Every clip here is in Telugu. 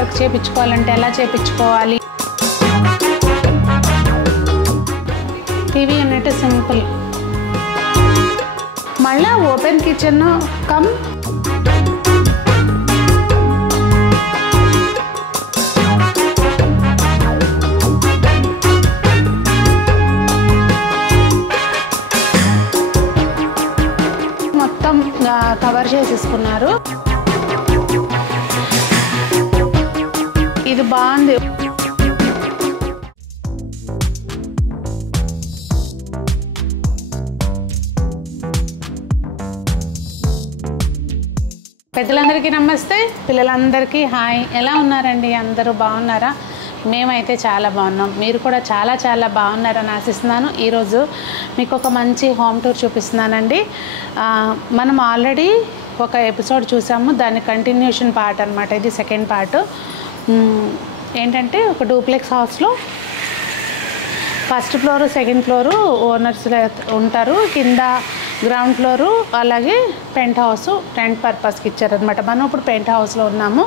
వర్క్ చేయించుకోవాలంటే ఎలా చేయించుకోవాలి. TV unit simple. మళ్ళీ ఓపెన్ కిచెన్ కమ్ మొత్తం కవర్ చేసేసుకున్నారు. ఇది బాగుంది. పెద్దలందరికీ నమస్తే, పిల్లలందరికీ హాయ్. ఎలా ఉన్నారండి? అందరూ బాగున్నారా? మేమైతే చాలా బాగున్నాం. మీరు కూడా చాలా చాలా బాగున్నారని ఆశిస్తున్నాను. ఈరోజు మీకు ఒక మంచి హోమ్ టూర్ చూపిస్తున్నానండి. మనం ఆల్రెడీ ఒక ఎపిసోడ్ చూసాము, దాని కంటిన్యూషన్ పార్ట్ అనమాట. ఇది సెకండ్ పార్ట్. ఏంటంటే ఒక డూప్లెక్స్ హౌస్లో first floor second floor owners ఉంటారు, కింద గ్రౌండ్ ఫ్లోరు అలాగే పెంట్ హౌస్ రెంట్ పర్పస్కి ఇచ్చారనమాట. మనం ఇప్పుడు పెంట్ హౌస్లో ఉన్నాము.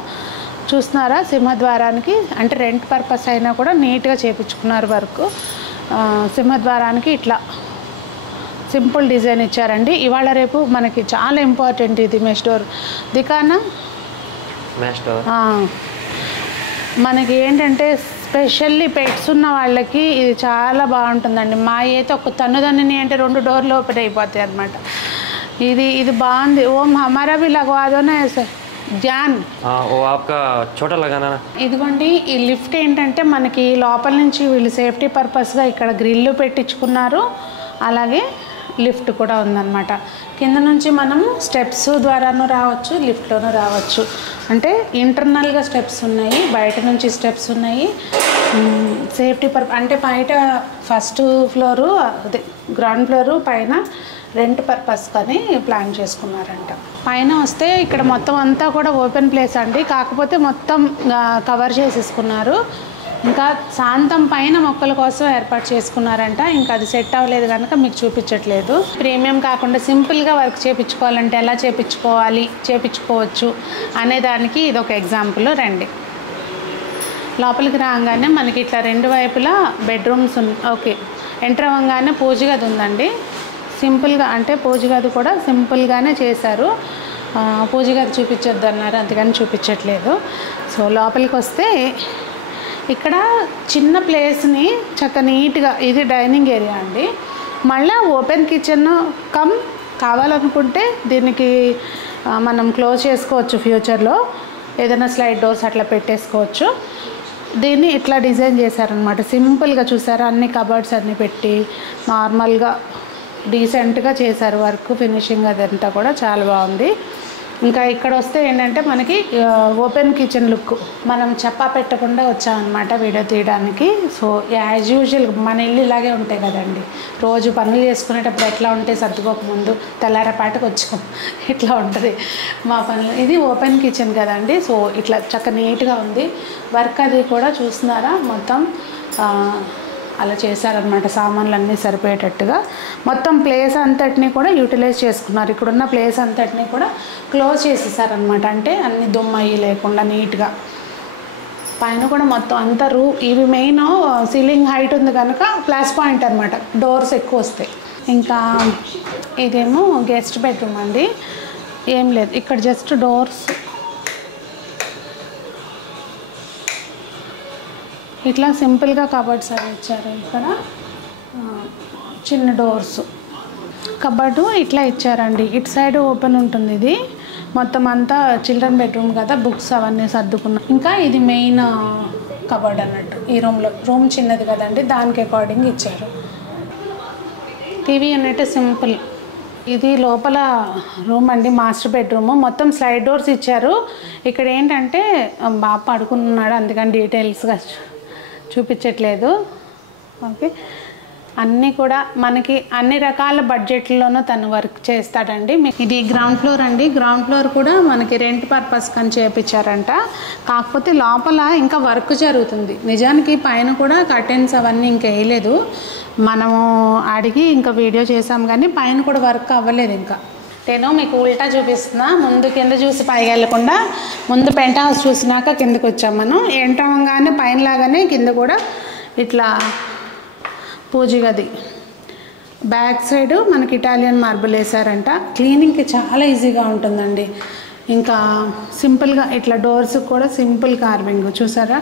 చూస్తున్నారా, సింహద్వారానికి అంటే రెంట్ పర్పస్ అయినా కూడా నీట్గా చేయించుకున్నారు వర్క్. సింహద్వారానికి ఇట్లా సింపుల్ డిజైన్ ఇచ్చారండి. ఇవాళ రేపు మనకి చాలా ఇంపార్టెంట్ ఇది మెష్ డోర్. దికానా మనకి ఏంటంటే స్పెషల్లీ పెట్స్ ఉన్న వాళ్ళకి ఇది చాలా బాగుంటుందండి. మా అయితే ఒక తన్నుదన్నిని అంటే 2 డోర్లు ఓపెన్ అయిపోతాయి అనమాట. ఇది బాగుంది. ఓం హమారా భీ లగవా దో నా ఐసే జాన్. ఓ ఆప్కా చోటా లగానా. ఇదిగోండి, ఈ లిఫ్ట్ ఏంటంటే మనకి లోపల నుంచి వీళ్ళు సేఫ్టీ పర్పస్గా ఇక్కడ గ్రిల్ పెట్టించుకున్నారు. అలాగే లిఫ్ట్ కూడా ఉందన్నమాట. కింద నుంచి మనం స్టెప్స్ ద్వారాను రావచ్చు, లిఫ్ట్లోనూ రావచ్చు. అంటే ఇంటర్నల్గా స్టెప్స్ ఉన్నాయి, బయట నుంచి స్టెప్స్ ఉన్నాయి. సేఫ్టీ అంటే బయట ఫస్ట్ ఫ్లోరు అదే గ్రౌండ్ ఫ్లోరు పైన రెంట్ పర్పస్ కానీ ప్లాన్ చేసుకున్నారంట. పైన వస్తే ఇక్కడ మొత్తం అంతా కూడా ఓపెన్ ప్లేస్ అండి, కాకపోతే మొత్తం కవర్ చేసేసుకున్నారు. ఇంకా శాంతం పైన మొక్కల కోసం ఏర్పాటు చేసుకున్నారంట. ఇంకా అది సెట్ అవ్వలేదు కనుక మీకు చూపించట్లేదు. ప్రీమియం కాకుండా సింపుల్గా వర్క్ చేయించుకోవాలంటే ఎలా చేయించుకోవచ్చు అనే దానికి ఇది ఒక ఎగ్జాంపుల్. రండి, లోపలికి రాగానే మనకి ఇట్లా 2 వైపులా బెడ్రూమ్స్ ఓకే. ఎంటర్ అవ్వగానే పూజ గది ఉందండి. సింపుల్గా అంటే పూజ గది కూడా సింపుల్గానే చేశారు. పూజ గది చూపించొద్దు అన్నారు, అందుకని చూపించట్లేదు. సో లోపలికి వస్తే ఇక్కడ చిన్న ప్లేస్ని చక్క నీట్గా, ఇది డైనింగ్ ఏరియా అండి. మళ్ళీ ఓపెన్ కిచెన్ కమ్ కావాలనుకుంటే దీనికి మనం క్లోజ్ చేసుకోవచ్చు. ఫ్యూచర్లో ఏదైనా స్లైడ్ డోర్స్ అట్లా పెట్టేసుకోవచ్చు. దీన్ని ఇట్లా డిజైన్ చేశారనమాట. సింపుల్గా చూసారా, అన్ని కబర్డ్స్ అన్నీ పెట్టి నార్మల్గా డీసెంట్గా చేశారు వర్క్. ఫినిషింగ్ అదంతా కూడా చాలా బాగుంది. ఇంకా ఇక్కడ వస్తే ఏంటంటే మనకి ఓపెన్ కిచెన్ లుక్. మనం చెప్పా పెట్టకుండా వచ్చామన్నమాట వీడియో తీయడానికి. సో యాజ్ యూజువల్ మన ఇల్లు ఇలాగే ఉంటాయి కదండి. రోజు పనులు చేసుకునేటప్పుడు ఎట్లా ఉంటే సర్దుకోకముందు తెల్లారపాటికి వచ్చాం, ఇట్లా ఉంటుంది మా పనులు. ఇది ఓపెన్ కిచెన్ కదండి. సో ఇట్లా చక్క నీట్గా ఉంది. వర్క్ అది కూడా చూస్తున్నారా, మొత్తం అలా చేశారనమాట. సామాన్లు అన్నీ సరిపోయేటట్టుగా మొత్తం ప్లేస్ అంతటిని కూడా యూటిలైజ్ చేసుకున్నారు. ఇక్కడున్న ప్లేస్ అంతటిని కూడా క్లోజ్ చేసేసారనమాట. అంటే అన్ని దుమ్మయ్యి లేకుండా నీట్గా. పైన కూడా మొత్తం అంతా ఇవి మెయిన్ సీలింగ్ హైట్ ఉంది కనుక ప్లస్ పాయింట్ అనమాట. డోర్స్ ఎక్కువ వస్తాయి. ఇంకా ఇదేమో గెస్ట్ బెడ్రూమ్ అండి. ఏం లేదు, ఇక్కడ జస్ట్ డోర్స్ ఇట్లా సింపుల్గా కబర్డ్స్ అవి ఇచ్చారు. ఇక్కడ చిన్న డోర్స్ కబర్డు ఇట్లా ఇచ్చారండి. ఇటు సైడ్ ఓపెన్ ఉంటుంది. ఇది మొత్తం అంతా చిల్డ్రన్ బెడ్రూమ్ కదా, బుక్స్ అవన్నీ సర్దుకున్నాం. ఇంకా ఇది మెయిన్ కబర్డ్ అన్నట్టు. ఈ రూమ్ చిన్నది కదండి, దానికి అకార్డింగ్ ఇచ్చారు. TV unit simple. ఇది లోపల రూమ్ అండి, మాస్టర్ బెడ్రూమ్. మొత్తం స్లైడ్ డోర్స్ ఇచ్చారు. ఇక్కడ ఏంటంటే బాబు పడుకున్నాడు, అందుకని డీటెయిల్స్గా చూపించట్లేదు. ఓకే, అన్నీ కూడా మనకి అన్ని రకాల బడ్జెట్లోనూ తను వర్క్ చేస్తాడండి. ఇది గ్రౌండ్ ఫ్లోర్ అండి. గ్రౌండ్ ఫ్లోర్ కూడా మనకి రెంట్ పర్పస్ కానీ చేయించారంట. కాకపోతే లోపల ఇంకా వర్క్ జరుగుతుంది. నిజానికి పైన కూడా కర్టెన్స్ అవన్నీ ఇంకా వేయలేదు. మనము అడిగి ఇంకా వీడియో చేసాం కానీ పైన కూడా వర్క్ అవ్వలేదు ఇంకా. నేను మీకు ఉల్టా చూపిస్తున్నా, ముందు కింద చూసి పైకి వెళ్ళకుండా ముందు పెంట్ హౌస్ చూసినాక కిందకు వచ్చాం. మనం ఏంటంగానే పైన లాగానే కింద కూడా ఇట్లా పూజ గది బ్యాక్ సైడ్ మనకి ఇటాలియన్ మార్బుల్ వేసారంట. క్లీనింగ్కి చాలా ఈజీగా ఉంటుందండి. ఇంకా సింపుల్గా ఇట్లా డోర్స్ కూడా సింపుల్ కార్వింగ్ చూసారా,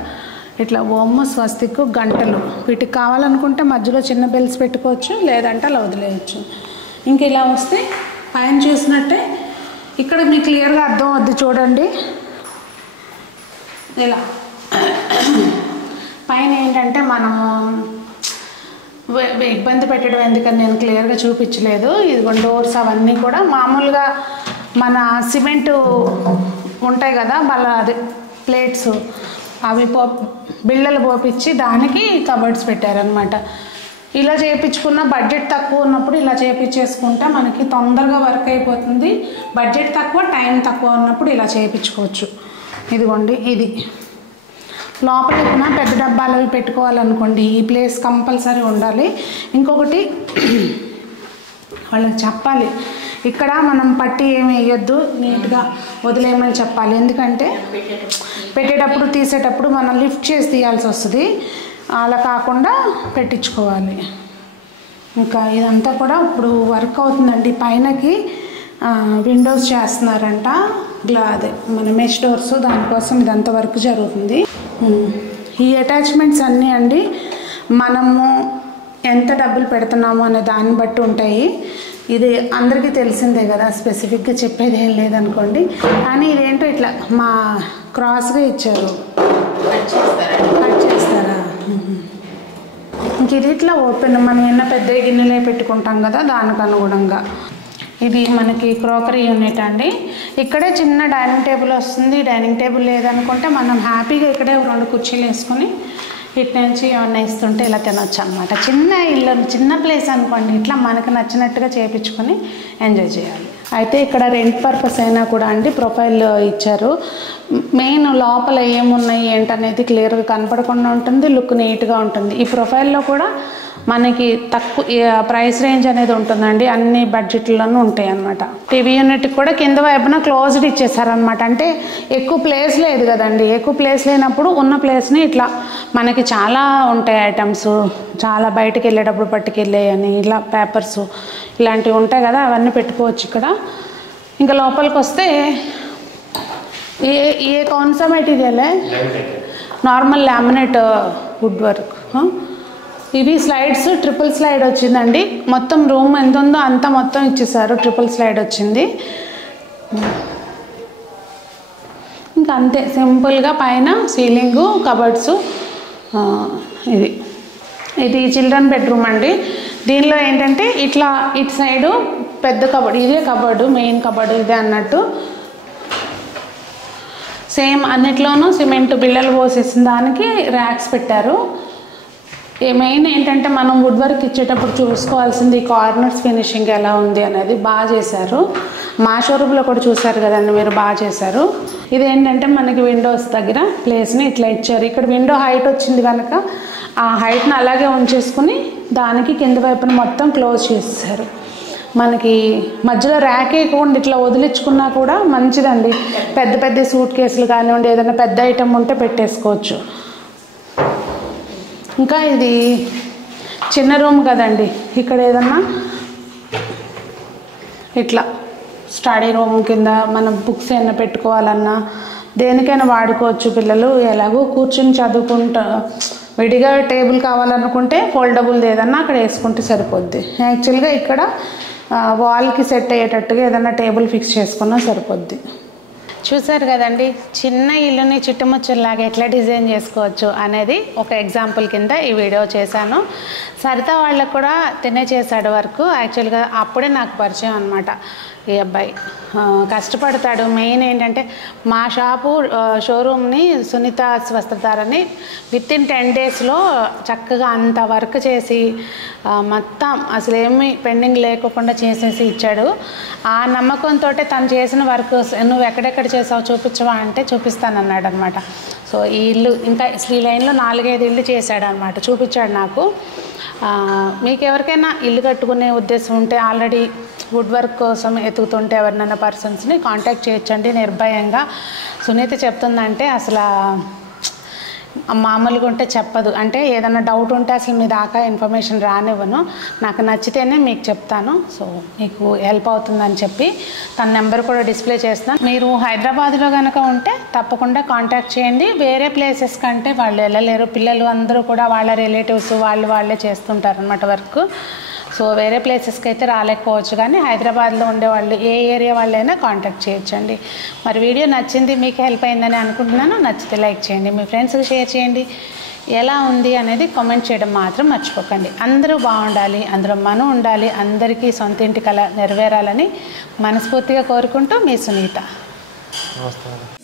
ఇట్లా ఓము స్వస్తిక్ గంటలు, వీటికి కావాలనుకుంటే మధ్యలో చిన్న బెల్స్ పెట్టుకోవచ్చు, లేదంటే అలా వదిలేయచ్చు. ఇంక ఇలా వస్తే పైన చూసినట్టే ఇక్కడ మీకు క్లియర్గా అర్థం అవుద్ది చూడండి. ఇలా పైన ఏంటంటే మనము ఇబ్బంది పెట్టడం ఎందుకని నేను క్లియర్గా చూపించలేదు. ఇదిగో డోర్స్ అవన్నీ కూడా మామూలుగా మన సిమెంటు ఉంటాయి కదా వాళ్ళ అది ప్లేట్స్ అవి బిళ్ళలు పోపించి దానికి కబర్డ్స్ పెట్టారనమాట. ఇలా చేయించుకున్న బడ్జెట్ తక్కువ ఉన్నప్పుడు ఇలా చేయించేసుకుంటే మనకి తొందరగా వర్క్ అయిపోతుంది. బడ్జెట్ తక్కువ టైం తక్కువ ఉన్నప్పుడు ఇలా చేయించుకోవచ్చు. ఇదిగోండి ఇది లోపల ఏమైనా పెద్ద డబ్బాలు అవి పెట్టుకోవాలనుకోండి ఈ ప్లేస్ కంపల్సరీ ఉండాలి. ఇంకొకటి వాళ్ళకి చెప్పాలి, ఇక్కడ మనం పట్టి ఏమి వేయొద్దు, నీట్గా వదిలేయమని చెప్పాలి. ఎందుకంటే పెట్టేటప్పుడు తీసేటప్పుడు మనం లిఫ్ట్ చేసి తీయాల్సి వస్తుంది, అలా కాకుండా పెట్టించుకోవాలి. ఇంకా ఇదంతా కూడా ఇప్పుడు వర్క్ అవుతుందండి. పైనకి విండోస్ చేస్తున్నారంట, అదే మన మెష్ డోర్స్, దానికోసం ఇదంతా వర్క్ జరుగుతుంది. ఈ అటాచ్మెంట్స్ అన్నీ అండి మనము ఎంత డబ్బులు పెడుతున్నాము అనే దాన్ని బట్టి ఉంటాయి. ఇది అందరికీ తెలిసిందే కదా, స్పెసిఫిక్గా చెప్పేది ఏం లేదనుకోండి. కానీ ఇదేంటో ఇట్లా మా క్రాస్గా ఇచ్చారు, కట్ చేస్తారా. ఇంక ఇది ఇట్లా ఓపెన్, మనం ఏమైనా పెద్ద గిన్నెలే పెట్టుకుంటాం కదా దానికి అనుగుణంగా. ఇది మనకి క్రోకరీ యూనిట్ అండి. ఇక్కడే చిన్న డైనింగ్ టేబుల్ వస్తుంది. డైనింగ్ టేబుల్ లేదనుకుంటే మనం హ్యాపీగా ఇక్కడే 2 కుర్చీలు వేసుకొని ఇటు నుంచి ఏమన్నా ఇస్తుంటే ఇలా తినొచ్చు అనమాట. చిన్న ఇల్లు, చిన్న ప్లేస్ అనుకోండి, ఇట్లా మనకు నచ్చినట్టుగా చేయించుకొని ఎంజాయ్ చేయాలి. అయితే ఇక్కడ రెంట్ పర్పస్ అయినా కూడా అండి ప్రొఫైల్ ఇచ్చారు. మెయిన్ లోపల ఏమున్నాయి ఏంటనేది క్లియర్గా కనపడకుండా ఉంటుంది, లుక్ నీట్గా ఉంటుంది. ఈ ప్రొఫైల్లో కూడా మనకి తక్కువ ప్రైస్ రేంజ్ అనేది ఉంటుందండి, అన్ని బడ్జెట్లోనూ ఉంటాయి అన్నమాట. టీవీ యూనిట్ కూడా కింద వైపున క్లోజ్డ్ ఇచ్చేసారనమాట. అంటే ఎక్కువ ప్లేస్ లేదు కదండి, ఎక్కువ ప్లేస్ లేనప్పుడు ఉన్న ప్లేస్ని ఇట్లా మనకి చాలా ఉంటాయి ఐటమ్స్, చాలా బయటకు వెళ్ళేటప్పుడు పట్టుకెళ్ళే అని ఇలా పేపర్స్ ఇలాంటివి ఉంటాయి కదా, అవన్నీ పెట్టుకోవచ్చు ఇక్కడ. ఇంకా లోపలికి వస్తే ఏ కౌన్సా material normal laminate wood work. ఇవి స్లైడ్స్, ట్రిపుల్ స్లైడ్ వచ్చిందండి. మొత్తం రూమ్ ఎంత ఉందో అంతా మొత్తం ఇచ్చేసారు, ట్రిపుల్ స్లైడ్ వచ్చింది. ఇంకా అంతే సింపుల్గా పైన సీలింగు, కబర్డ్స్. ఇది చిల్డ్రన్ బెడ్రూమ్ అండి. దీనిలో ఏంటంటే ఇట్లా ఇటు సైడు పెద్ద కబర్డ్, ఇదే కబర్డు, మెయిన్ కబర్డు ఇదే అన్నట్టు. సేమ్ అన్నిట్లోనూ సిమెంట్ బిళ్ళలు పోసేసిన దానికి ర్యాక్స్ పెట్టారు. మెయిన్ ఏంటంటే మనం వుడ్ వర్క్ ఇచ్చేటప్పుడు చూసుకోవాల్సింది కార్నర్స్ ఫినిషింగ్ ఎలా ఉంది అనేది. బాగా చేశారు, మా షోరూంలో కూడా చూసారు కదండి మీరు, బాగా చేశారు. ఇదేంటంటే మనకి విండోస్ దగ్గర ప్లేస్ని ఇట్లా ఇచ్చారు. ఇక్కడ విండో హైట్ వచ్చింది కనుక ఆ హైట్ని అలాగే ఉంచేసుకుని దానికి కింద వైపున మొత్తం క్లోజ్ చేసేసారు. మనకి మధ్యలో ర్యాక్ వేయకుండా ఇట్లా వదిలించుకున్నా కూడా మంచిదండి. పెద్ద పెద్ద సూట్ కేసులు కానివ్వండి, ఏదైనా పెద్ద ఐటమ్ ఉంటే పెట్టేసుకోవచ్చు. ఇంకా ఇది చిన్న రూమ్ కదండి, ఇక్కడ ఏదన్నా ఇట్లా స్టడీ రూమ్ కింద మనం బుక్స్ ఏమైనా పెట్టుకోవాలన్నా దేనికైనా వాడుకోవచ్చు. పిల్లలు ఎలాగో కూర్చుని చదువుకుంటా విడిగా టేబుల్ కావాలనుకుంటే ఫోల్డబుల్ ఏదన్నా అక్కడ వేసుకుంటే సరిపోద్ది. యాక్చువల్గా ఇక్కడ వాల్కి సెట్ అయ్యేటట్టుగా ఏదన్నా టేబుల్ ఫిక్స్ చేసుకున్నా సరిపోద్ది. చూసారు కదండి, చిన్న ఇల్లుని చుట్టుముచ్చులాగా ఎట్లా డిజైన్ చేసుకోవచ్చు అనేది ఒక ఎగ్జాంపుల్ కింద ఈ వీడియో చేశాను. సరిత వాళ్ళకు కూడా తినే చేశాడు వర్క్. యాక్చువల్గా అప్పుడే నాకు పరిచయం అనమాట. ఈ అబ్బాయి కష్టపడతాడు. మెయిన్ ఏంటంటే మా షోరూమ్ని సునీత వస్త్రధారని వితిన్ 10 డేస్లో చక్కగా అంత వర్క్ చేసి మొత్తం అసలు ఏమీ పెండింగ్ లేకుండా చేసేసి ఇచ్చాడు. ఆ నమ్మకంతో తను చేసిన వర్క్ నువ్వు ఎక్కడెక్కడ చేసావు చూపించవా అంటే చూపిస్తానన్నాడు అనమాట. సో ఈ ఇల్లు ఇంకా ఈ లైన్లో 4-5 ఇల్లు చేశాడు అనమాట, చూపించాడు నాకు. మీకు ఎవరికైనా ఇల్లు కట్టుకునే ఉద్దేశం ఉంటే ఆల్రెడీ వుడ్ వర్క్ కోసం ఎతుకుతుంటే ఎవరినైనా పర్సన్స్ని కాంటాక్ట్ చేయొచ్చండి నిర్భయంగా. సునీత చెప్తుందంటే అసలు మామూలుగా ఉంటే చెప్పదు, అంటే ఏదైనా డౌట్ ఉంటే అసలు మీ దాకా ఇన్ఫర్మేషన్ రానివ్వను, నాకు నచ్చితేనే మీకు చెప్తాను. సో మీకు హెల్ప్ అవుతుందని చెప్పి తన నెంబర్ కూడా డిస్ప్లే చేస్తాను. మీరు హైదరాబాద్లో కనుక ఉంటే తప్పకుండా కాంటాక్ట్ చేయండి. వేరే ప్లేసెస్ కంటే వాళ్ళు వెళ్ళలేరు, పిల్లలు అందరూ కూడా వాళ్ళ రిలేటివ్స్ వాళ్ళే చేస్తుంటారు అన్నమాట వర్క్. సో వేరే ప్లేసెస్కి అయితే రాలేకపోవచ్చు, కానీ హైదరాబాద్లో ఉండేవాళ్ళు ఏ ఏరియా వాళ్ళైనా కాంటాక్ట్ చేయొచ్చండి. మరి వీడియో నచ్చింది, మీకు హెల్ప్ అయిందని అనుకుంటున్నాను. నచ్చితే లైక్ చేయండి, మీ ఫ్రెండ్స్కి షేర్ చేయండి. ఎలా ఉంది అనేది కామెంట్ చేయడం మాత్రం మర్చిపోకండి. అందరూ బాగుండాలి, అందరూ మనం ఉండాలి, అందరికీ సొంత ఇంటి కల నెరవేరాలని మనస్ఫూర్తిగా కోరుకుంటూ మీ సునీత. నమస్తే.